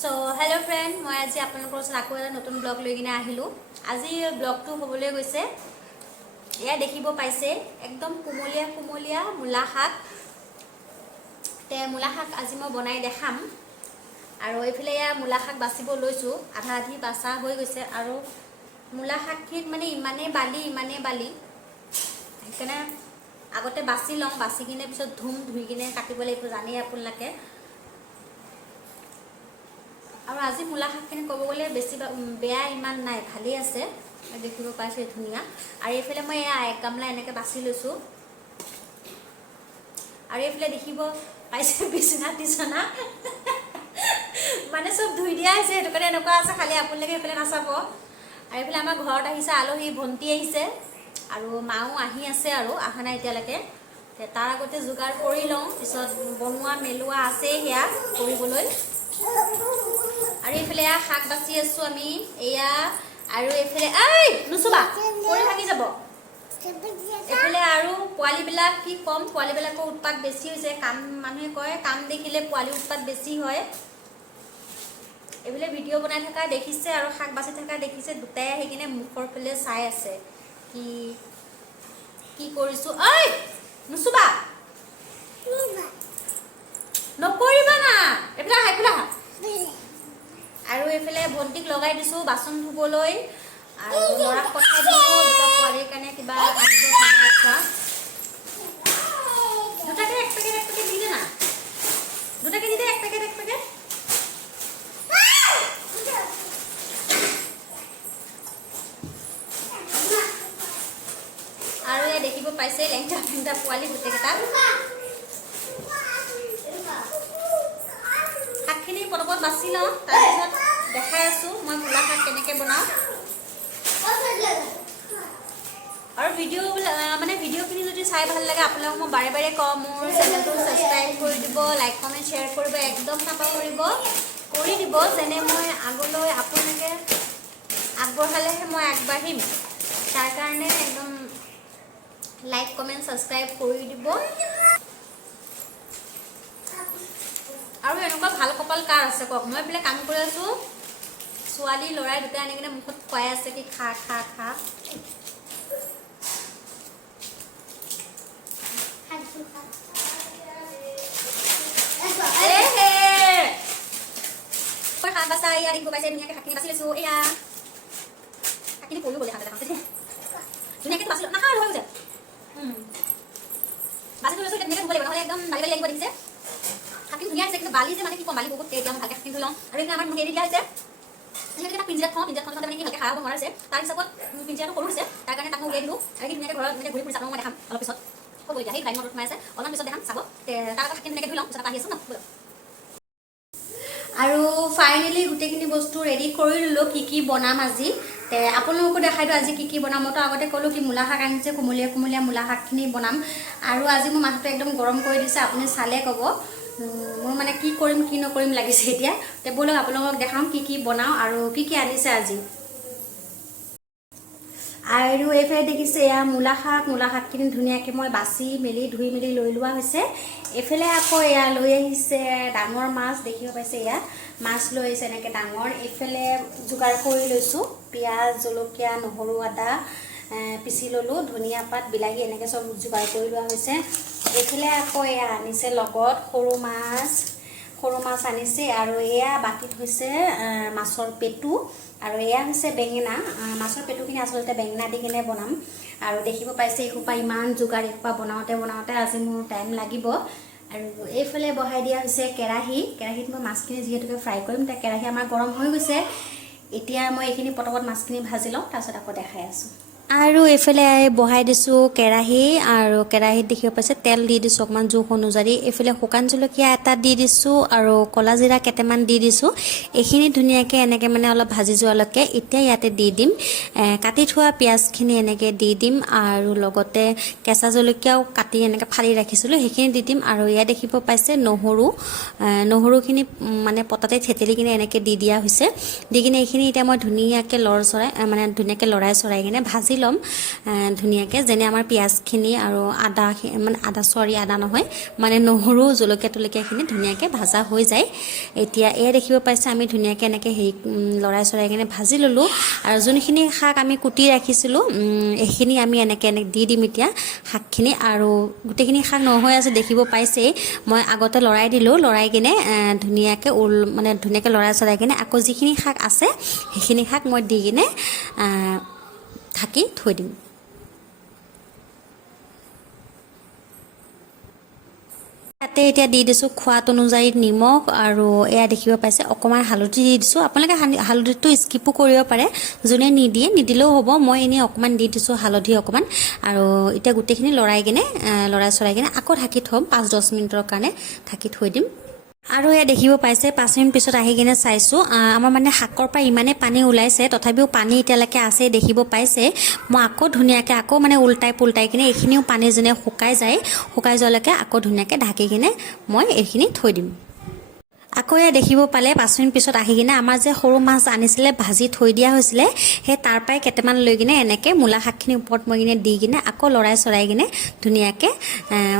So hello friend मैं आज आपलोকৰ ওচৰত আকৌ এটা নতুন ব্লগ লৈ কিনে আহিলো। আজি ব্লগটো হ'বলৈ গৈছে এয়া দেখিব পাইছে একদম কুমলীয়া কুমলীয়া মূলা শাক তে মূলা শাক আজি মই বনাই দেখাম আৰু এইফালে এয়া মূলা শাক বাছিব লৈছো আধা আধি বাছা হৈ গৈছে আৰু মূলা শাকখিন মানে ইমানে বালি সেইকাৰণে আগতে বাছি লওঁ বাছি কিনে পিছত ধুই কিনে কাটিব লাগিব জানি আপোনালোকে আৰু আজি মূলা শাকখিনি ক'ব গ'লে বেছি বেয়া ইমান নাই ভালেই আছে দেখিব পাইছে ধুনীয়া আৰু এইফালে মই এক গামলা এনেকৈ বাছি লৈছোঁ আৰু এইফালে দেখিব পাইছে বিছনা মানে চব ধুই দিয়া হৈছে সেইটো কাৰণে এনেকুৱা আছে খালি আপোনালোকে এইফালে নাচাব আৰু এইফালে আমাৰ ঘৰত আহিছে আলহী ভণ্টি আহিছে আৰু মাও আহি আছে আৰু অহা নাই এতিয়ালৈকে তাৰ আগতে যোগাৰ কৰি লওঁ পিছত বনোৱা মেলোৱা আছে সেয়া কৰিবলৈ আৰু এইফালে শাক বাছি আছো আমি এয়া আৰু এইফালে নুচুবা পৰি ভাঙি যাব এইফালে আৰু পোৱালিবিলাক কি কম পোৱালিবিলাকৰ উৎপাত বেছি হৈছে কাম মানুহে কয় কাম দেখিলে পোৱালি উৎপাত বেছি হয় এইফালে ভিডিঅ' বনাই থকা দেখিছে আৰু শাক বাছি থকা দেখিছে দুটাই আহি কিনে মুখৰ ফালে চাই আছে কি কৰিছো নুচুবা নকৰিবা না এইফালে আৰু এইফালে ভণ্টিক লগাই দিছো বাচন ধুবলৈ আৰু লৰাক পঠাই দিছো দুটা পোৱালিৰ কাৰণে কিবা আনিব বনাইছা দুটাকে এক পেকেট দি দে না দুটাকে দি দে এক পেকেট আৰু এই দেখিব পাইছে লেংটা পোৱালি গোটেইকেইটা শাকখিনি পটপট বাছি লওঁ তাৰপিছত দেখাই আছো মই মূলা শাক কেনেকৈ বনাওঁ আৰু ভিডিঅ'খিনি যদি চাই ভাল লাগে আপোনালোকক মই বাৰে বাৰে কওঁ মোৰ চেনেলটো ছাবস্ক্ৰাইব কৰি দিব লাইক কমেণ্ট শ্বেয়াৰ কৰিব একদম নাপাহৰিব কৰি দিব যেনে মই আগলৈ আপোনালোকে আগবঢ়ালেহে মই আগবাঢ়িম তাৰ কাৰণে একদম লাইক কমেণ্ট ছাবস্ক্ৰাইব কৰি দিব আৰু এনেকুৱা ভাল কপাল কাৰ আছে কওক মই এইফালে কাম কৰি আছো ছোৱালী ল'ৰাই দুটা আনি কিনে মুখত খুৱাই আছে কি খা শাক বাছা এয়া দেখিব পাইছে ধুনীয়াকৈ শাকখিনি বাছি লৈছো এয়া শাকখিনি পৰিব বুলি শাক ধুনীয়াকৈ বাছি নাখাওঁ হৈ গৈছে বাছি লৈছো এতিয়া ধুনীয়াকৈ ধুব লাগিব নহ'লে একদম বালি লাগিব দেখিছে শাকখিনি ধুনীয়া হৈছে কিন্তু বালি যে মানে কি কম বালি বহুত এতিয়া মই ভালকৈ শাকখিনি ধুই লওঁ আৰু এতিয়া আমাৰ হেৰি দিয়া হৈছে এটা পিঞ্জিৰাত থওঁ মানে কি ভালকৈ খাব নোৱাৰা হৈছে তাৰ হিচাপত পিঞ্জিৰাটো সৰু হৈছে তাৰ কাৰণে তাক মই উলিয়াই দিলোঁ আৰু ধুনীয়াকৈ ঘৰত মানে ঘূৰি ফুৰি চাব মই দেখাম অলপ পিছত হ'ব এতিয়া সেই টাইমত সোমাই আছে অলপমান পিছত দেখাম চাব তাৰ আগত শাকখিনি ধুনীয়াকৈ ধুই লওঁ পিছত আহি আছোঁ ন আৰু ফাইনেলি গোটেইখিনি বস্তু ৰেডি কৰি ল'লোঁ কি বনাম আজি আপোনালোকো দেখাই দিওঁ আজি কি বনাম মইতো আগতে ক'লোঁ কি মূলা শাক আনিছে কুমলীয়া মূলা শাকখিনি বনাম আৰু আজি মোৰ মাথাটো একদম গৰম কৰি দিছে আপুনি চালে ক'ব মোৰ মানে কি কৰিম কি নকৰিম লাগিছে এতিয়া ব'লক আপোনালোকক দেখাম কি বনাওঁ আৰু কি আনিছে আজি আৰু এইফালে দেখিছে এয়া মূলা শাকখিনি ধুনীয়াকৈ মই বাছি মেলি ধুই মেলি লৈ লোৱা হৈছে এইফালে আকৌ এয়া লৈ আহিছে ডাঙৰ মাছ দেখিব পাইছে এয়া মাছ লৈ আহিছে এনেকৈ ডাঙৰ এইফালে যোগাৰ কৰি লৈছোঁ পিঁয়াজ জলকীয়া নহৰু আদা পিচি ল'লোঁ ধনিয়া পাত বিলাহী এনেকৈ চব যোগাৰ কৰি লোৱা হৈছে এইফালে আকৌ এয়া আনিছে লগত সৰু মাছ আনিছে আৰু এয়া বাতিত হৈছে মাছৰ পেটু আৰু এয়া হৈছে বেঙেনা মাছৰ পেটুখিনি আচলতে বেঙেনা দি কিনে বনাম আৰু দেখিব পাইছে এসোপা ইমান যোগাৰ এসোপা বনাওঁতে আজি মোৰ টাইম লাগিব আৰু এইফালে বহাই দিয়া হৈছে কেৰাহীত মই মাছখিনি যিহেতুকে ফ্ৰাই কৰিম কেৰাহী আমাৰ গৰম হৈ গৈছে এতিয়া মই এইখিনি পটপট মাছখিনি ভাজি লওঁ তাৰপিছত আকৌ দেখাই আছোঁ আৰু এইফালে বহাই দিছোঁ কেৰাহী আৰু কেৰাহীত দেখিব পাইছে তেল দি দিছোঁ অকণমান জোখ অনুযায়ী এইফালে শুকান জলকীয়া এটা দি দিছোঁ আৰু ক'লা জিৰা কেইটামান দি দিছোঁ এইখিনি ধুনীয়াকৈ এনেকৈ মানে অলপ ভাজি যোৱালৈকে এতিয়া ইয়াতে দি দিম কাটি থোৱা পিঁয়াজখিনি এনেকৈ দি দিম আৰু লগতে কেঁচা জলকীয়াও কাটি এনেকৈ ফালি ৰাখিছিলোঁ সেইখিনি দি দিম আৰু ইয়াত দেখিব পাইছে নহৰুখিনি মানে পতাতে থেতেলি কিনে এনেকৈ দি দিয়া হৈছে দি কিনে এইখিনি এতিয়া মই ধুনীয়াকৈ লৰাই চৰাই কিনে ভাজি ল'ম ধুনীয়াকৈ যেনে আমাৰ পিঁয়াজখিনি আৰু আদা মানে আদা নহয় মানে নহৰু জলকীয়াখিনি ধুনীয়াকৈ ভাজা হৈ যায় এতিয়া এয়া দেখিব পাইছে আমি ধুনীয়াকৈ এনেকৈ হেৰি লৰাই কিনে ভাজি ল'লোঁ আৰু যোনখিনি শাক আমি কুটি ৰাখিছিলোঁ এইখিনি আমি এনেকৈ দি দিম এতিয়া শাকখিনি আৰু গোটেইখিনি শাক নহৈ আছে দেখিব পাইছেই মই আগতে লৰাই দিলোঁ লৰাই কিনে ধুনীয়াকৈ মানে ধুনীয়াকৈ লৰাই কিনে আকৌ যিখিনি শাক আছে সেইখিনি শাক মই দি কিনে ঢাকি থৈ দিম তাতে এতিয়া দি দিছোঁ খোৱাত অনুযায়ী নিমখ আৰু এয়া দেখিব পাইছে অকণমান হালধি দি দিছোঁ আপোনালোকে হালধিটো স্কিপো কৰিব পাৰে যোনে নিদিলেও হ'ব মই এনেই অকণমান দি দিছোঁ হালধি অকণমান আৰু এতিয়া গোটেইখিনি লৰাই কিনে আকৌ ঢাকি থ'ম 5-10 মিনিটৰ কাৰণে ঢাকি থৈ দিম আৰু এয়া দেখিব পাইছে 5 মিনিট পিছত আহি কিনে চাইছোঁ আমাৰ মানে শাকৰ পৰা ইমানেই পানী ওলাইছে তথাপিও পানী এতিয়ালৈকে আছে দেখিব পাইছে মই আকৌ ধুনীয়াকৈ আকৌ মানে উল্টাই কিনে এইখিনিও পানী যেনে শুকাই যোৱালৈকে আকৌ ধুনীয়াকৈ ঢাকি কিনে মই এইখিনি থৈ দিম আকৌ এয়া দেখিব পালে 5 মিনিট পিছত আহি কিনে আমাৰ যে সৰু মাছ আনিছিলে ভাজি থৈ দিয়া হৈছিলে সেই তাৰ পৰাই কেইটামান লৈ কিনে এনেকৈ মূলা শাকখিনি ওপৰত মই কিনে দি কিনে আকৌ লৰাই কিনে ধুনীয়াকৈ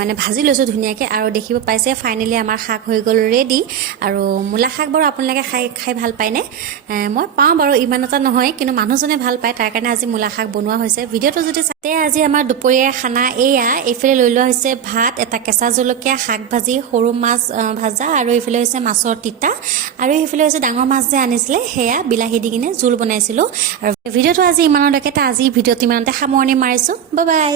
মানে ভাজি লৈছোঁ ধুনীয়াকৈ আৰু দেখিব পাইছে ফাইনেলি আমাৰ শাক হৈ গ'ল ৰেডি আৰু মূলা শাক বাৰু আপোনালোকে খাই ভাল পায়নে মই পাওঁ বাৰু ইমান এটা নহয় কিন্তু মানুহজনে ভাল পায় তাৰ কাৰণে আজি মূলা শাক বনোৱা হৈছে ভিডিঅ'টো যদি চাই আজি আমাৰ দুপৰীয়াৰ খানা এইফালে লৈ লোৱা হৈছে ভাত এটা কেঁচা জলকীয়া শাক ভাজি সৰু মাছ ভাজা আৰু এইফালে হৈছে মাছৰ তিতা আৰু এইফালে হৈছে ডাঙৰ মাছ যে আনিছিলে সেয়া বিলাহী দি কিনে জোল বনাইছিলোঁ আৰু ভিডিঅ'টো আজি ইমানলৈকে আজি ভিডিঅ'টো ইমানতে সামৰণি মাৰিছোঁ বাই বাই